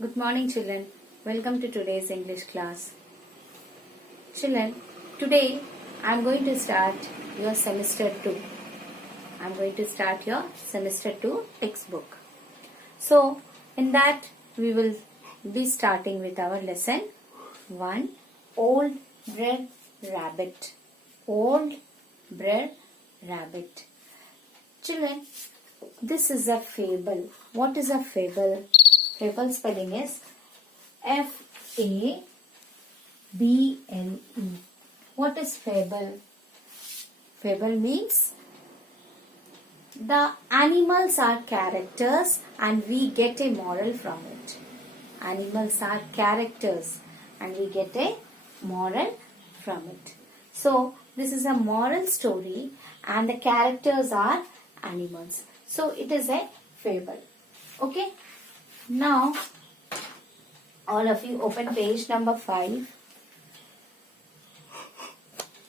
Good morning, children. Welcome to today's English class. Children, today I am going to start your semester 2. I am going to start your semester 2 textbook. So, in that we will be starting with our lesson 1, Old Brer Rabbit. Old Brer Rabbit. Children, this is a fable. What is a fable? Fable spelling is F-A-B-L-E. What is fable? Fable means the animals are characters and we get a moral from it. Animals are characters and we get a moral from it. So, this is a moral story and the characters are animals. So, it is a fable. Okay? Now, all of you open page number 5.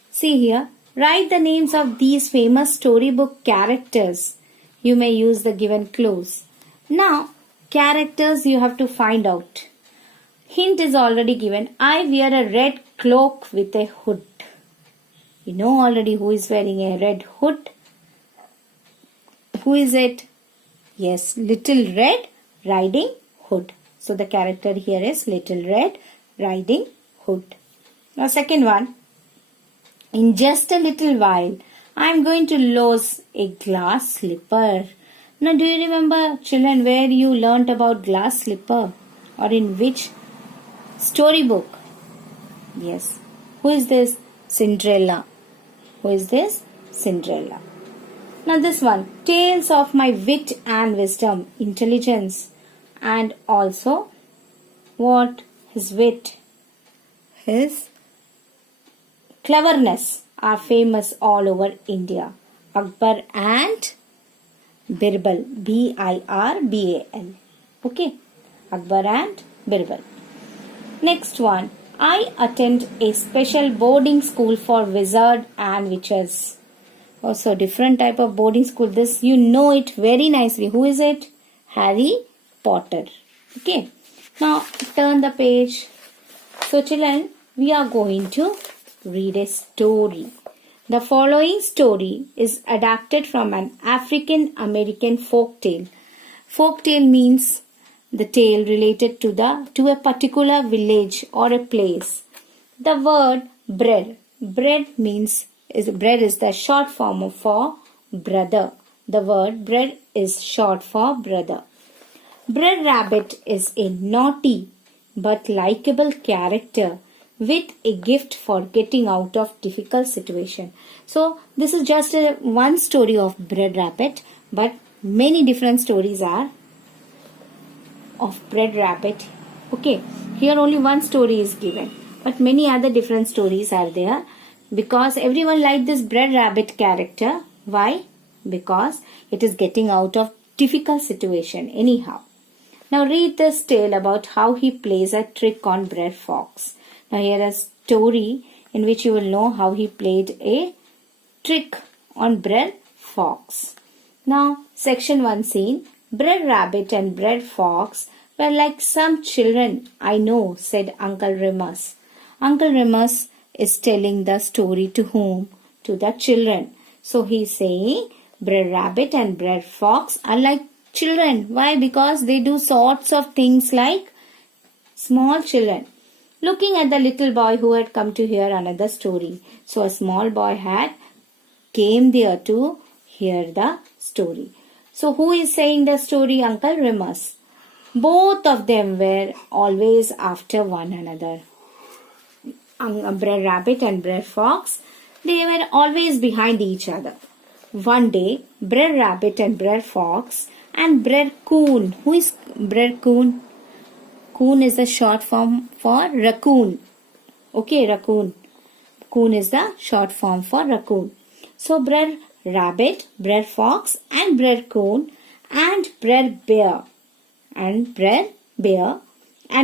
See here, write the names of these famous storybook characters. You may use the given clues. Now, characters you have to find out. Hint is already given. I wear a red cloak with a hood. You know already who is wearing a red hood. Who is it? Yes, Little Red Riding Hood. So the character here is Little Red Riding Hood. Now second one. In just a little while, I am going to lose a glass slipper. Now do you remember, children, where you learnt about glass slipper? Or in which storybook? Yes. Who is this? Cinderella. Who is this? Cinderella. Now this one, tales of my wit and wisdom, intelligence, and also what? His wit, his cleverness are famous all over India. Akbar and Birbal, B-I-R-B-A-L. Okay, Akbar and Birbal. Next one, I attend a special boarding school for wizards and witches. Also different type of boarding school. This you know it very nicely. Who is it? Harry Potter. Okay. Now turn the page. So children, we are going to read a story. The following story is adapted from an African American folk tale. Folk tale means the tale related to a particular village or a place. The word bread. Bread is the short form for brother. The word bread is short for brother. Brer Rabbit is a naughty but likable character with a gift for getting out of difficult situation. So this is just one story of Brer Rabbit, but many different stories are of Brer Rabbit. Okay, here only one story is given, but many other different stories are there. Because everyone liked this Brer Rabbit character. Why? Because it is getting out of difficult situation anyhow. Now read this tale about how he plays a trick on Brer Fox. Now here is a story in which you will know how he played a trick on Brer Fox. Now section 1 scene. Brer Rabbit and Brer Fox were like some children I know, said Uncle Remus. Uncle Remus is telling the story to whom? To the children. So he is saying Brer Rabbit and Brer Fox are like children. Why? Because they do sorts of things like small children. Looking at the little boy who had come to hear another story. So a small boy had came there to hear the story. So who is saying the story? Uncle Remus. Both of them were always after one another. Brer Rabbit and Brer Fox, they were always behind each other. One day, Brer Rabbit and Brer Fox and Brer Coon. Who is Brer Coon? Coon is the short form for raccoon. Okay, raccoon. Coon is the short form for raccoon. So, Brer Rabbit, Brer Fox and Brer Coon and Brer Bear and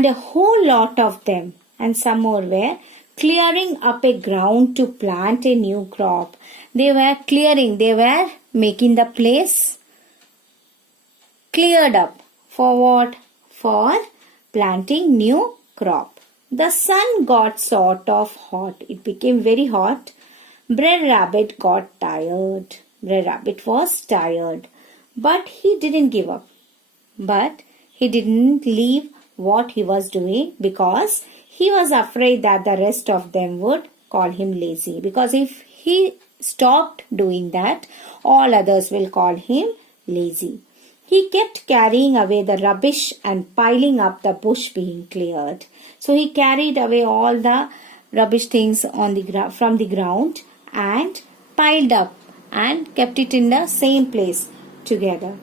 a whole lot of them and some more were clearing up a ground to plant a new crop. They were making the place cleared up. For what? For planting new crop. The sun got sort of hot. It became very hot. Brer Rabbit got tired. Brer Rabbit was tired. But he didn't give up. But he didn't leave what he was doing because he was afraid that the rest of them would call him lazy. Because if he stopped doing that, all others will call him lazy. He kept carrying away the rubbish and piling up the bush being cleared. So he carried away all the rubbish things from the ground and piled up and kept it in the same place together.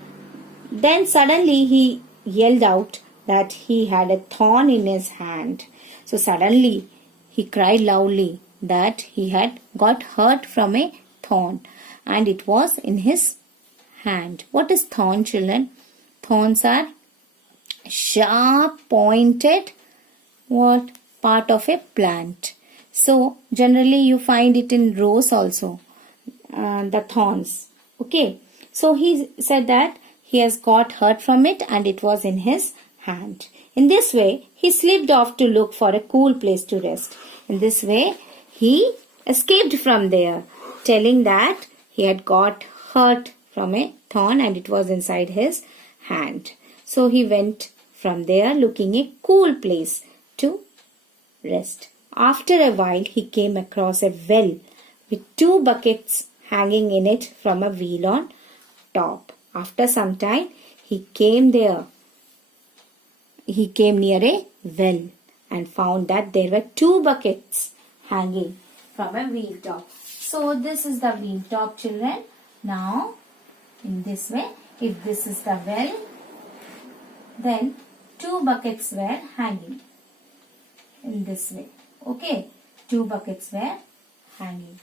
Then suddenly he yelled out that he had a thorn in his hand. So suddenly he cried loudly that he had got hurt from a thorn and it was in his hand. What is thorn, children? Thorns are sharp pointed part of a plant. So generally you find it in rose also, the thorns. Okay. So he said that he has got hurt from it and it was in his hand. In this way, he slipped off to look for a cool place to rest. In this way, he escaped from there, telling that he had got hurt from a thorn and it was inside his hand. So he went from there looking a cool place to rest. After a while, he came across a well with 2 buckets hanging in it from a wheel on top. After some time, he came near a well and found that there were 2 buckets hanging from a wheel top. So this is the wheel top, children. Now, in this way, if this is the well, then 2 buckets were hanging in this way. Okay, 2 buckets were hanging.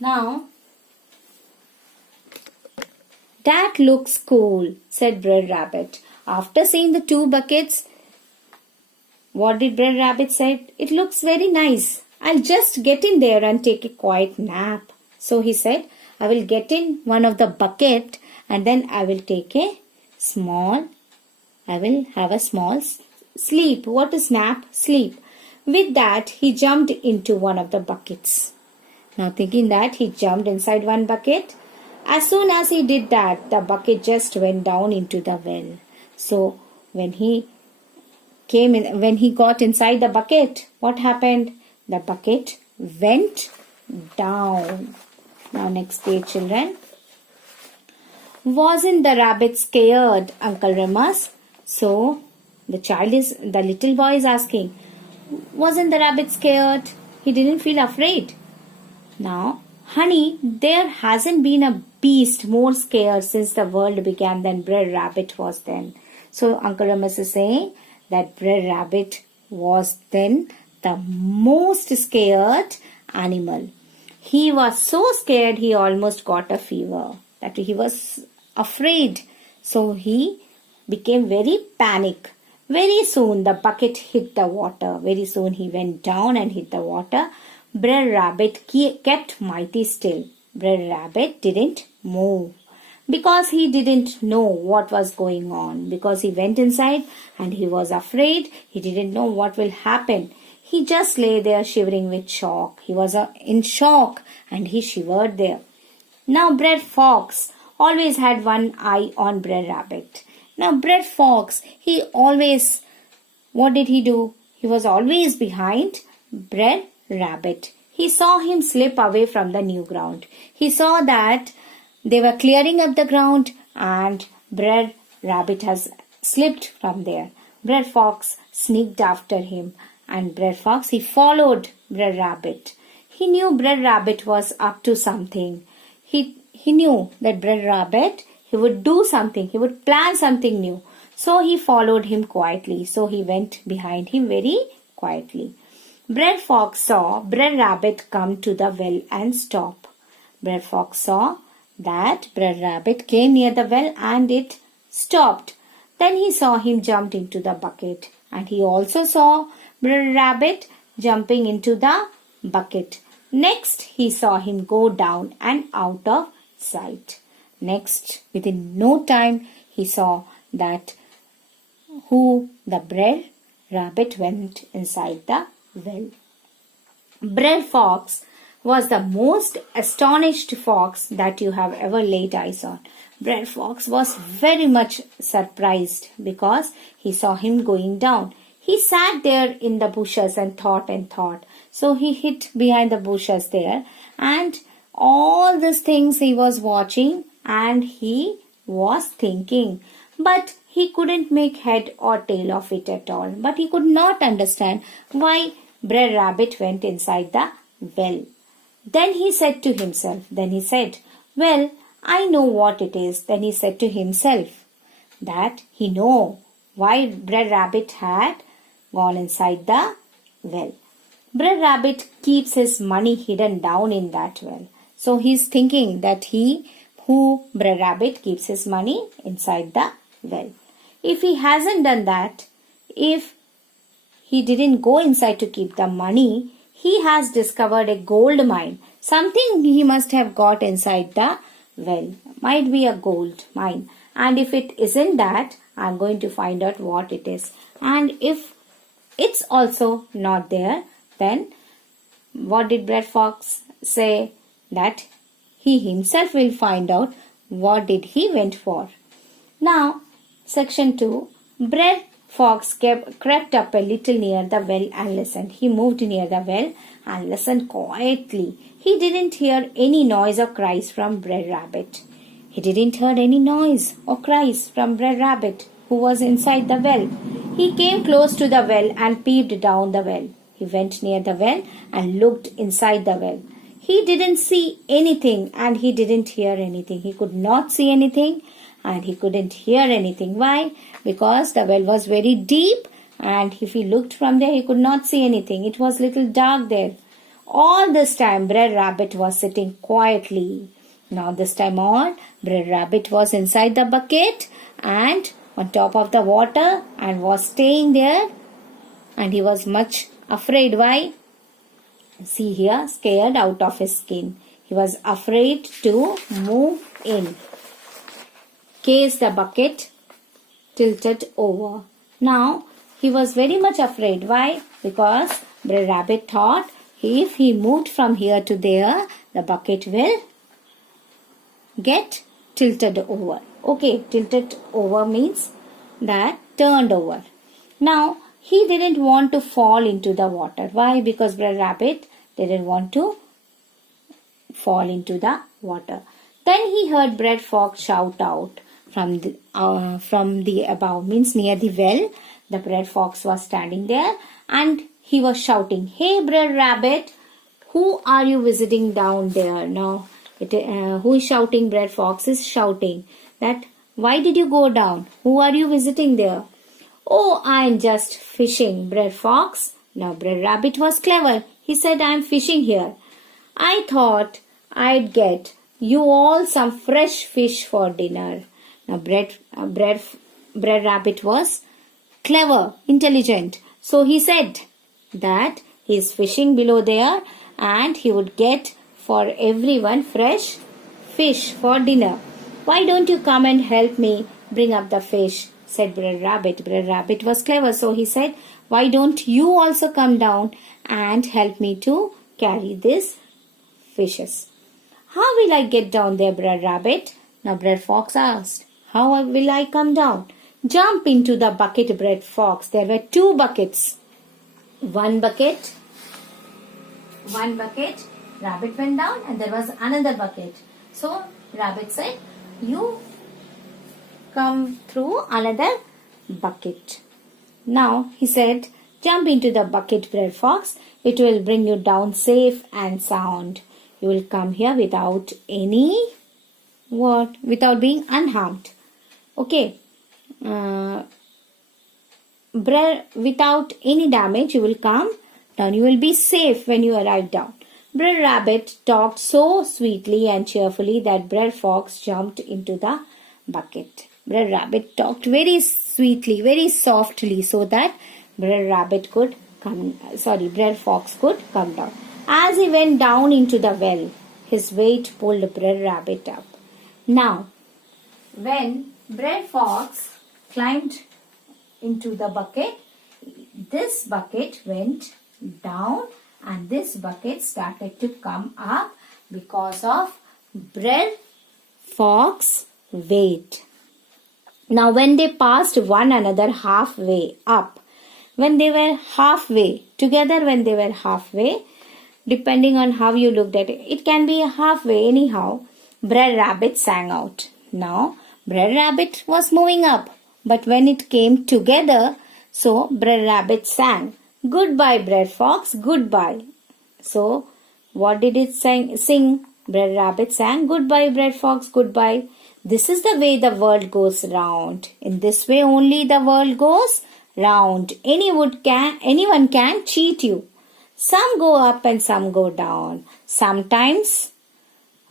Now, that looks cool, said Brer Rabbit. After seeing the 2 buckets, what did Brer Rabbit say? It looks very nice. I'll just get in there and take a quiet nap. So he said, I will get in one of the bucket and then I will have a small sleep. What is nap? Sleep. With that, he jumped into one of the buckets. Now thinking that he jumped inside one bucket, as soon as he did that, the bucket just went down into the well. So when he got inside the bucket, what happened? The bucket went down. Now next page, children. Wasn't the rabbit scared, Uncle Remus? So the little boy is asking, wasn't the rabbit scared? He didn't feel afraid. Now, honey, there hasn't been a beast more scared since the world began than Brer Rabbit was then. So Uncle Remus is saying that Brer Rabbit was then the most scared animal. He was so scared he almost got a fever. That he was afraid. So he became very panic. Very soon the bucket hit the water. Very soon he went down and hit the water. Brer Rabbit kept mighty still. Brer Rabbit didn't move because he didn't know what was going on. Because he went inside and he was afraid. He didn't know what will happen. He just lay there shivering with shock. He was in shock and he shivered there. Now Brer Fox always had one eye on Brer Rabbit. Now Brer Fox, what did he do? He was always behind Brer Rabbit. He saw him slip away from the new ground. He saw that they were clearing up the ground and Brer Rabbit has slipped from there. Brer Fox sneaked after him and Brer Fox, he followed Brer Rabbit. He knew Brer Rabbit was up to something. He knew that Brer Rabbit, he would do something. He would plan something new. So he followed him quietly. So he went behind him very quietly. Brer Fox saw Brer Rabbit come to the well and stop. Brer Fox saw that Brer Rabbit came near the well and it stopped. Then he saw him jump into the bucket. And he also saw Brer Rabbit jumping into the bucket. Next, he saw him go down and out of sight. Next, within no time, he saw that who the Brer Rabbit went inside the well. Brer Fox was the most astonished fox that you have ever laid eyes on. Brer Fox was very much surprised because he saw him going down. He sat there in the bushes and thought and thought. So he hid behind the bushes there, and all these things he was watching and he was thinking. But he couldn't make head or tail of it at all. But he could not understand why Brer Rabbit went inside the well. Then he said, well, I know what it is. Then he said to himself that he know why Brer Rabbit had gone inside the well. Brer Rabbit keeps his money hidden down in that well. So he's thinking that Brer Rabbit keeps his money inside the well. If he hasn't done that, if he didn't go inside to keep the money, he has discovered a gold mine. Something he must have got inside the well. Might be a gold mine. And if it isn't that, I'm going to find out what it is. And if it's also not there, then what did Brer Fox say? That he himself will find out what did he went for. Now, section 2. Brer Fox crept up a little near the well and listened. He moved near the well and listened quietly. He didn't hear any noise or cries from Brer Rabbit. He didn't hear any noise or cries from Brer Rabbit, who was inside the well. He came close to the well and peeped down the well. He went near the well and looked inside the well. He didn't see anything and he didn't hear anything. He could not see anything and he couldn't hear anything. Why? Because the well was very deep, and if he looked from there, he could not see anything. It was little dark there. All this time, Brer Rabbit was sitting quietly. Now this time on, Brer Rabbit was inside the bucket and on top of the water and was staying there, and he was much afraid. Why? See here, scared out of his skin. He was afraid to move in. Case the bucket tilted over. Now, he was very much afraid. Why? Because Brer Rabbit thought if he moved from here to there, the bucket will get tilted over. Okay, tilted over means that turned over. Now, he didn't want to fall into the water. Why? Because Brer Rabbit didn't want to fall into the water. Then he heard Brer Fox shout out from the above, means near the well. The Brer Fox was standing there and he was shouting, "Hey Brer Rabbit, who are you visiting down there?" Now, who is shouting? Brer Fox is shouting that, "Why did you go down? Who are you visiting there?" "Oh, I'm just fishing, Brer Fox." Now, Brer Rabbit was clever. He said, "I'm fishing here. I thought I'd get you all some fresh fish for dinner." Now, Brer Rabbit was clever, intelligent. So he said that he's fishing below there and he would get for everyone fresh fish for dinner. "Why don't you come and help me bring up the fish?" said Brer Rabbit. Brer Rabbit was clever, so he said, "Why don't you also come down and help me to carry these fishes?" "How will I get down there, Brer Rabbit?" Now Brer Fox asked, "How will I come down?" "Jump into the bucket, Brer Fox." There were two buckets. One bucket, Rabbit went down, and there was another bucket. So Rabbit said, "You come through another bucket." Now he said, "Jump into the bucket, Brer Fox. It will bring you down safe and sound. You will come here without without being unharmed." Okay. Without any damage, you will come down. You will be safe when you arrive down. Brer Rabbit talked so sweetly and cheerfully that Brer Fox jumped into the bucket. Brer Rabbit talked very sweetly, very softly, so that Brer Fox could come down. As he went down into the well, his weight pulled Brer Rabbit up. Now, when Brer Fox climbed into the bucket, this bucket went down and this bucket started to come up because of Brer Fox weight. Now when they passed one another halfway up, when they were halfway, together when they were halfway, depending on how you looked at it, it can be halfway anyhow, Brer Rabbit sang out. Now, Brer Rabbit was moving up, but when it came together, so Brer Rabbit sang, "Goodbye, Brer Fox, goodbye." So, what did it sing? Brer Rabbit sang, "Goodbye, Brer Fox, goodbye. This is the way the world goes round. In this way only the world goes round. Anyone can cheat you. Some go up and some go down. Sometimes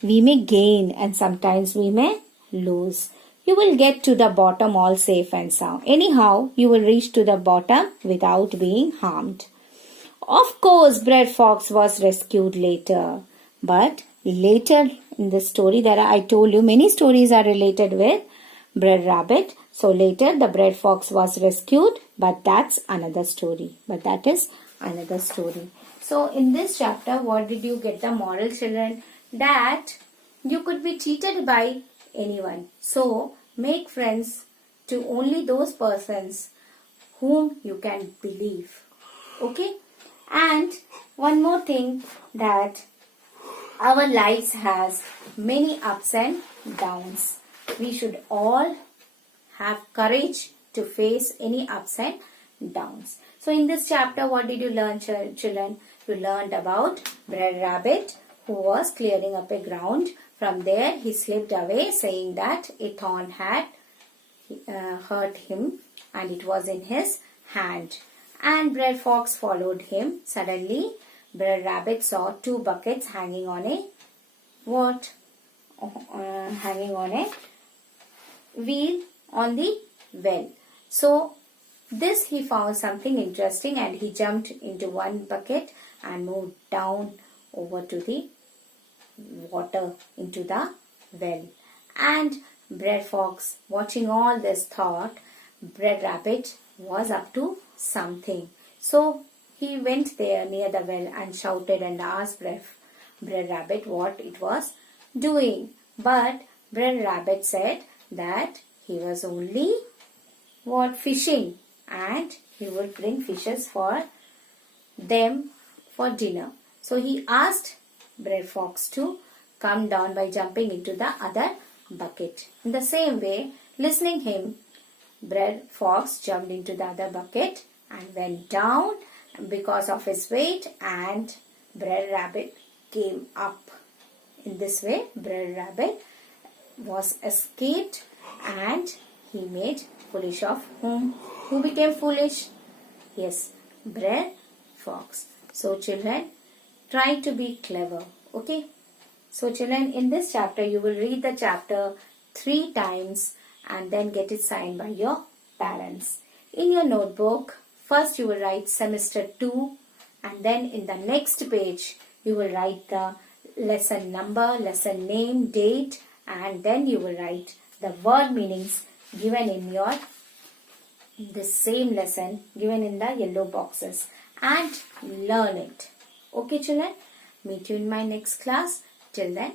we may gain and sometimes we may lose. You will get to the bottom all safe and sound. Anyhow, you will reach to the bottom without being harmed." Of course, Brer Fox was rescued later. But later in the story, I told you many stories are related with Brer Rabbit. So later the Brer Fox was rescued, but that's another story. So in this chapter, what did you get the moral, children? That you could be cheated by anyone. So make friends to only those persons whom you can believe. Okay? And one more thing, that our lives has many ups and downs. We should all have courage to face any ups and downs. So in this chapter, what did you learn, children? You learned about Brer Rabbit who was clearing up a ground. From there, he slipped away, saying that a thorn had hurt him and it was in his hand. And Brer Fox followed him. Suddenly, Brer Rabbit saw two buckets hanging on a wheel on the well. So this he found something interesting and he jumped into one bucket and moved down over to the water into the well. And Brer Fox, watching all this, thought Brer Rabbit was up to something. So he went there near the well and shouted and asked Brer Rabbit what it was doing. But Brer Rabbit said that he was only fishing, and he would bring fishes for them for dinner. So he asked Brer Fox to come down by jumping into the other bucket. In the same way, listening him, Brer Fox jumped into the other bucket and went down because of his weight, and Brer Rabbit came up. In this way, Brer Rabbit was escaped and he made foolish of whom? Who became foolish? Yes, Brer Fox. So children, try to be clever. Okay? So children, in this chapter, you will read the chapter 3 times and then get it signed by your parents. In your notebook, first you will write semester 2, and then in the next page, you will write the lesson number, lesson name, date, and then you will write the word meanings given in this same lesson, given in the yellow boxes, and learn it. Okay children, meet you in my next class. Till then,